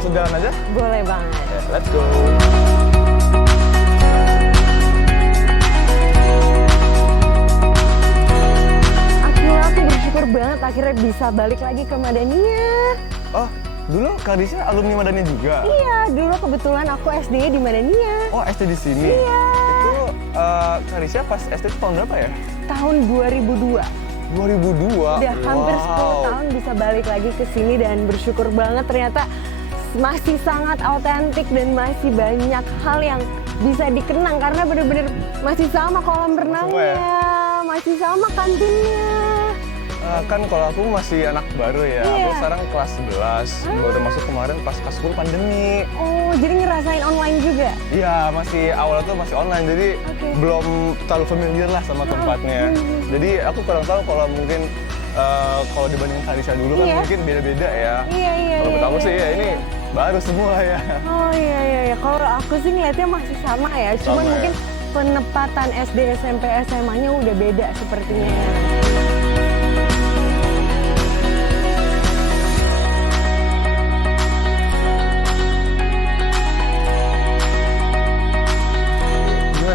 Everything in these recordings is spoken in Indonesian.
langsung jalan aja? Boleh banget. Yes, let's go. Aku bersyukur banget akhirnya bisa balik lagi ke Madania. Oh, dulu Kak Risha alumni Madania juga? Iya, dulu kebetulan aku SD-nya di Madania. Oh, SD di sini? Iya. Itu Kak Risha pas SD itu tahun berapa ya? Tahun 2002. 2002? Udah hampir 10 tahun bisa balik lagi ke sini dan bersyukur banget ternyata masih sangat autentik dan masih banyak hal yang bisa dikenang karena bener-bener masih sama kolam renangnya, masih sama kantinnya. Kan kalau aku masih anak baru ya, aku sekarang kelas 11, baru masuk kemarin pas kelas 10 pandemi. Oh, jadi ngerasain online juga? Iya, masih awalnya tuh masih online, jadi belum terlalu familiar lah sama tempatnya. Jadi aku kurang tahu kalau mungkin kalau dibanding Kak Risha dulu kan mungkin beda-beda ya. Iya. Kalau menurut aku sih ya ini baru semua ya. Oh iya. Kalau aku sih ngeliatnya masih sama ya, cuman mungkin penempatan SD, SMP, SMA-nya udah beda sepertinya.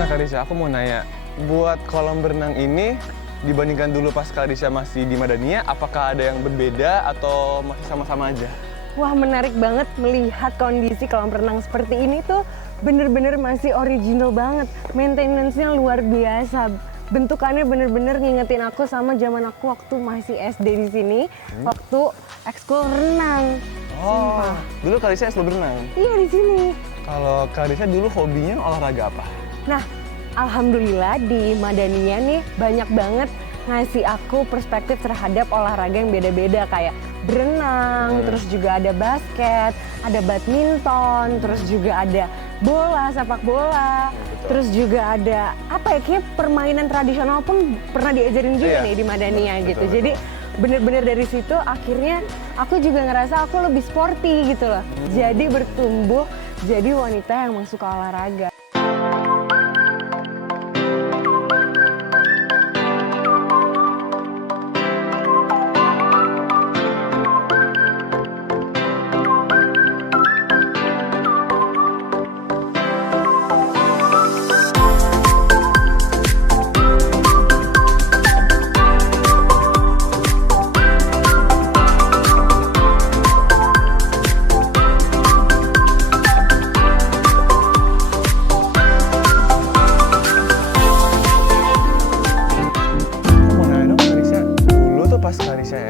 Kak Risha, aku mau nanya, buat kolam berenang ini dibandingkan dulu pas Kak Risha masih di Madania, apakah ada yang berbeda atau masih sama-sama aja? Wah, menarik banget melihat kondisi kolam renang seperti ini tuh bener-bener masih original banget. Maintenance-nya luar biasa. Bentukannya bener-bener ngingetin aku sama zaman aku waktu masih SD di sini, waktu ekskul renang. Oh, Sumpah. dulu Kak Risha ekskul berenang? Iya, di sini. Kalau Kak Risha dulu hobinya olahraga apa? Nah, alhamdulillah di Madania nih banyak banget ngasih aku perspektif terhadap olahraga yang beda-beda kayak berenang, terus juga ada basket, ada badminton, terus juga ada bola, sepak bola, terus juga ada apa ya, kayak permainan tradisional pun pernah diajarin juga nih di Madania gitu. Jadi bener-bener dari situ akhirnya aku juga ngerasa aku lebih sporty gitu loh. Jadi bertumbuh jadi wanita yang memang suka olahraga.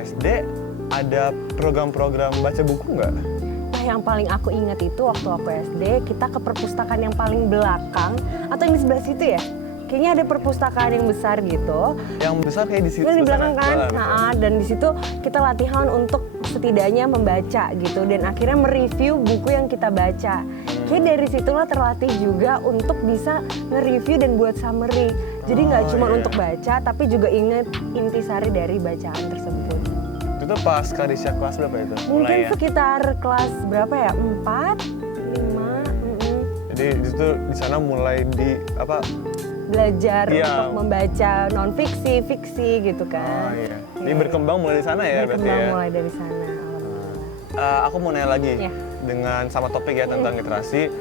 SD ada program-program baca buku nggak? Nah, yang paling aku ingat itu waktu aku SD, kita ke perpustakaan yang paling belakang, atau yang di sebelah situ ya? Kayaknya ada perpustakaan yang besar gitu. Yang besar kayak di situ. Di belakang kan? Nah, dan di situ kita latihan untuk setidaknya membaca gitu, dan akhirnya mereview buku yang kita baca. Kayak dari situlah terlatih juga untuk bisa nge-review dan buat summary. Jadi nggak cuma untuk baca, tapi juga inget intisari dari bacaan tersebut. Itu pas Kak Risha kelas berapa itu? Mungkin sekitar kelas berapa ya? 4, 5. Jadi itu di sana mulai di apa? Belajar untuk membaca non fiksi, fiksi gitu kan. Oh iya. Jadi berkembang mulai dari sana ya berarti ya? Berkembang mulai dari sana. Aku mau nanya lagi dengan sama topik ya tentang literasi.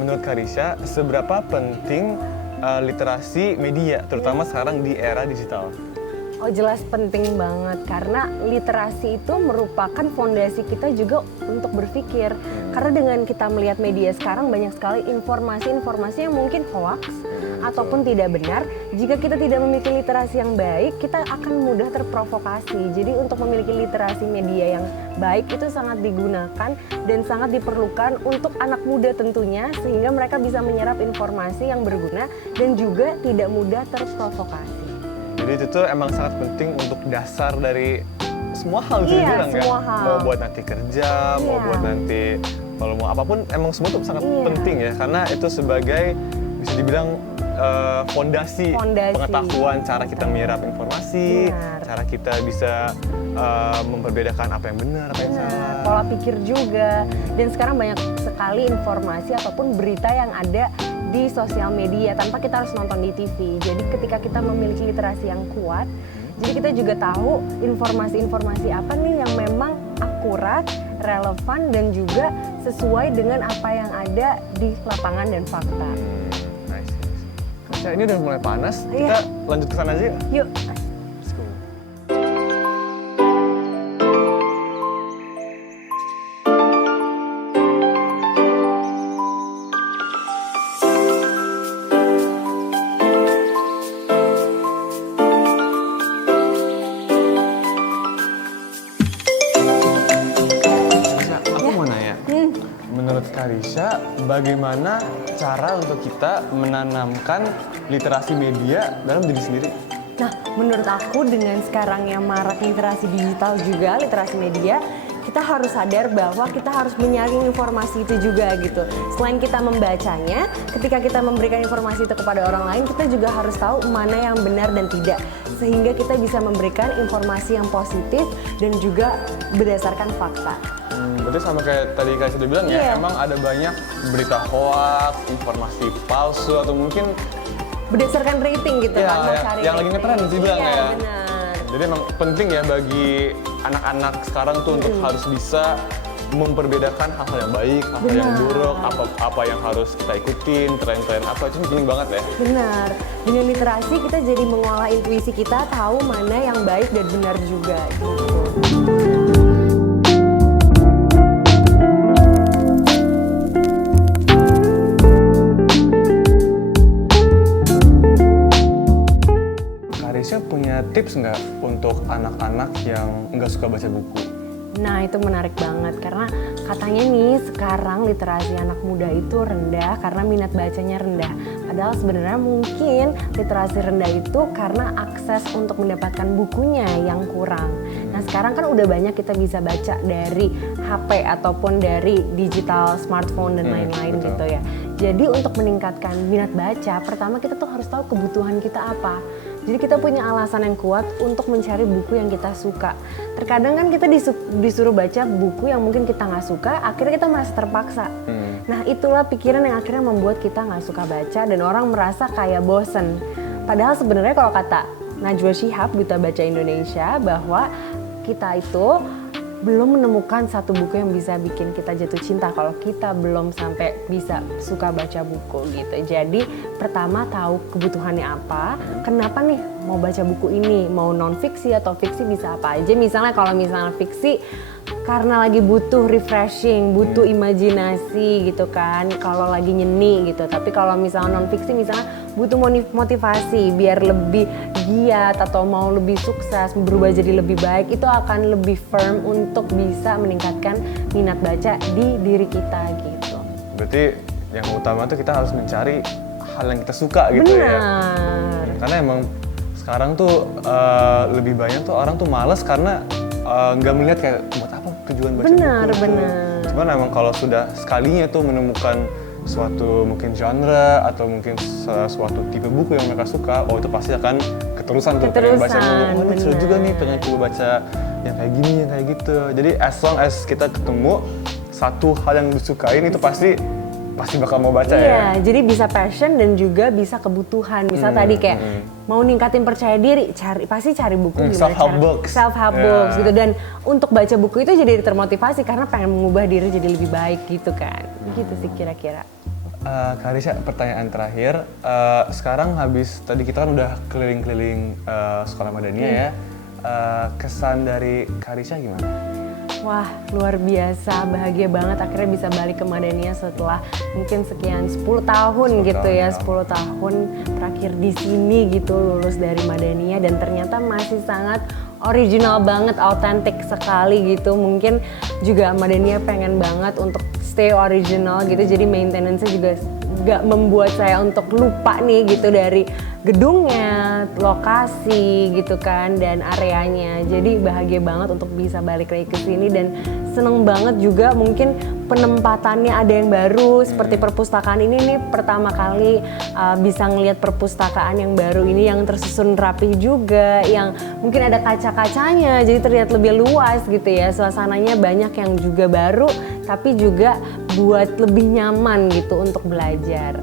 Menurut Kak Risha, seberapa penting literasi media, terutama sekarang di era digital? Oh jelas penting banget, karena literasi itu merupakan fondasi kita juga untuk berpikir. Karena dengan kita melihat media sekarang banyak sekali informasi-informasi yang mungkin hoax ataupun tidak benar. Jika kita tidak memiliki literasi yang baik, kita akan mudah terprovokasi. Jadi untuk memiliki literasi media yang baik itu sangat digunakan dan sangat diperlukan untuk anak muda tentunya, sehingga mereka bisa menyerap informasi yang berguna dan juga tidak mudah terprovokasi. Jadi itu tuh emang sangat penting untuk dasar dari semua hal bisa dibilang semua ya. hal. Mau buat nanti kerja, mau buat nanti kalau mau apapun, emang semua tuh sangat penting ya, karena itu sebagai bisa dibilang fondasi pengetahuan, cara kita menyerap informasi, cara kita bisa memperbedakan apa yang benar, apa yang salah. Pola pikir juga, dan sekarang banyak sekali informasi ataupun berita yang ada di sosial media tanpa kita harus nonton di TV. Jadi ketika kita memiliki literasi yang kuat, jadi kita juga tahu informasi-informasi apa nih yang memang akurat relevan dan juga sesuai dengan apa yang ada di lapangan dan fakta. Nice. Karisha, ini udah mulai panas, Iya. kita lanjut ke sana aja yuk. Yuk. Let's go. Aku mau nanya, menurut Karisha, bagaimana cara untuk kita menanamkan literasi media dalam diri sendiri? Nah, menurut aku dengan sekarang yang marak literasi digital juga, literasi media, kita harus sadar bahwa kita harus menyaring informasi itu juga gitu. Selain kita membacanya, ketika kita memberikan informasi itu kepada orang lain, kita juga harus tahu mana yang benar dan tidak. Sehingga kita bisa memberikan informasi yang positif dan juga berdasarkan fakta. Berarti sama kayak tadi Kak sudah bilang ya, Iya. emang ada banyak berita hoax, informasi palsu, atau mungkin Berdasarkan rating gitu ya, kan, mau cari yang lagi rating. ngetren sih bilang Iya, ya. benar. Jadi emang penting ya bagi anak-anak sekarang tuh untuk harus bisa memperbedakan hal-hal yang baik, hal-hal yang Benar. buruk, apa yang harus kita ikutin, tren-tren apa, itu penting banget ya. Benar. Dengan literasi kita jadi mengolah intuisi kita, tahu mana yang baik dan benar juga gitu. Karisha punya tips nggak untuk anak-anak yang nggak suka baca buku? Nah, itu menarik banget karena katanya nih sekarang literasi anak muda itu rendah karena minat bacanya rendah. Padahal sebenarnya mungkin literasi rendah itu karena akses untuk mendapatkan bukunya yang kurang. Nah, sekarang kan udah banyak kita bisa baca dari HP ataupun dari digital smartphone dan lain-lain betul. gitu ya. Jadi untuk meningkatkan minat baca, pertama kita tuh harus tahu kebutuhan kita apa. Jadi kita punya alasan yang kuat untuk mencari buku yang kita suka. Terkadang kan kita disuruh baca buku yang mungkin kita nggak suka, akhirnya kita merasa terpaksa. Nah, itulah pikiran yang akhirnya membuat kita nggak suka baca dan orang merasa kayak bosen. Padahal sebenarnya kalau kata Najwa Shihab, Duta Baca Indonesia, bahwa kita itu belum menemukan satu buku yang bisa bikin kita jatuh cinta kalau kita belum sampai bisa suka baca buku gitu. Jadi pertama tahu kebutuhannya apa, kenapa nih mau baca buku ini, mau non fiksi atau fiksi bisa apa aja. Misalnya kalau misalnya fiksi karena lagi butuh refreshing, butuh imajinasi gitu kan, kalau lagi nyeni gitu. Tapi kalau misalnya non fiksi misalnya butuh motivasi biar lebih giat atau mau lebih sukses, berubah jadi lebih baik, itu akan lebih firm untuk bisa meningkatkan minat baca di diri kita gitu. Berarti yang utama tuh kita harus mencari hal yang kita suka gitu ya. Benar. Karena emang sekarang tuh lebih banyak tuh orang tuh malas karena nggak melihat kayak buat apa tujuan baca Benar, buku itu. benar. Cuman emang kalau sudah sekalinya tuh menemukan suatu mungkin genre atau mungkin suatu tipe buku yang mereka suka, oh itu pasti akan keterusan tuh pengen baca buku. Oh ini seru juga nih, pengen coba baca yang kayak gini, yang kayak gitu. Jadi as long as kita ketemu satu hal yang disukain itu pasti bakal mau baca ya. Iya, jadi bisa passion dan juga bisa kebutuhan. Misal tadi kayak mau ningkatin percaya diri, pasti cari buku gimana self-help books. Self-help Yeah. books gitu. Dan untuk baca buku itu jadi termotivasi karena pengen mengubah diri jadi lebih baik gitu kan. Gitu sih kira-kira. Karisha, pertanyaan terakhir. Sekarang habis tadi kita kan udah keliling-keliling sekolah Madania ya. Kesan dari Karisha gimana? Wah, luar biasa, bahagia banget akhirnya bisa balik ke Madania setelah mungkin sekian 10 tahun gitu ya, 10 tahun terakhir di sini gitu, lulus dari Madania dan ternyata masih sangat original banget, autentik sekali gitu. Mungkin juga Madania pengen banget untuk stay original gitu, jadi maintenance-nya juga gak membuat saya untuk lupa nih gitu dari gedungnya, lokasi gitu kan, dan areanya. Jadi bahagia banget untuk bisa balik lagi ke sini dan seneng banget juga mungkin penempatannya ada yang baru seperti perpustakaan ini nih pertama kali bisa ngelihat perpustakaan yang baru ini yang tersusun rapi juga, yang mungkin ada kaca-kacanya jadi terlihat lebih luas gitu ya, suasananya banyak yang juga baru tapi juga buat lebih nyaman gitu untuk belajar.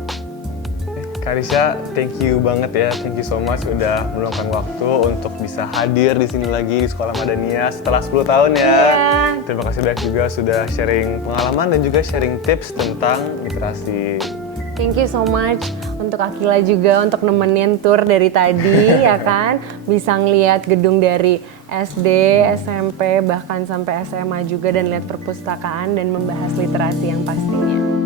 Karisya, thank you banget ya, thank you so much udah meluangkan waktu untuk bisa hadir di sini lagi di Sekolah Madania setelah 10 tahun ya. Iya. Terima kasih banyak juga sudah sharing pengalaman dan juga sharing tips tentang literasi. Thank you so much untuk Akila juga untuk nemenin tour dari tadi ya kan. Bisa ngeliat gedung dari SD, SMP, bahkan sampai SMA juga dan lihat perpustakaan dan membahas literasi yang pastinya.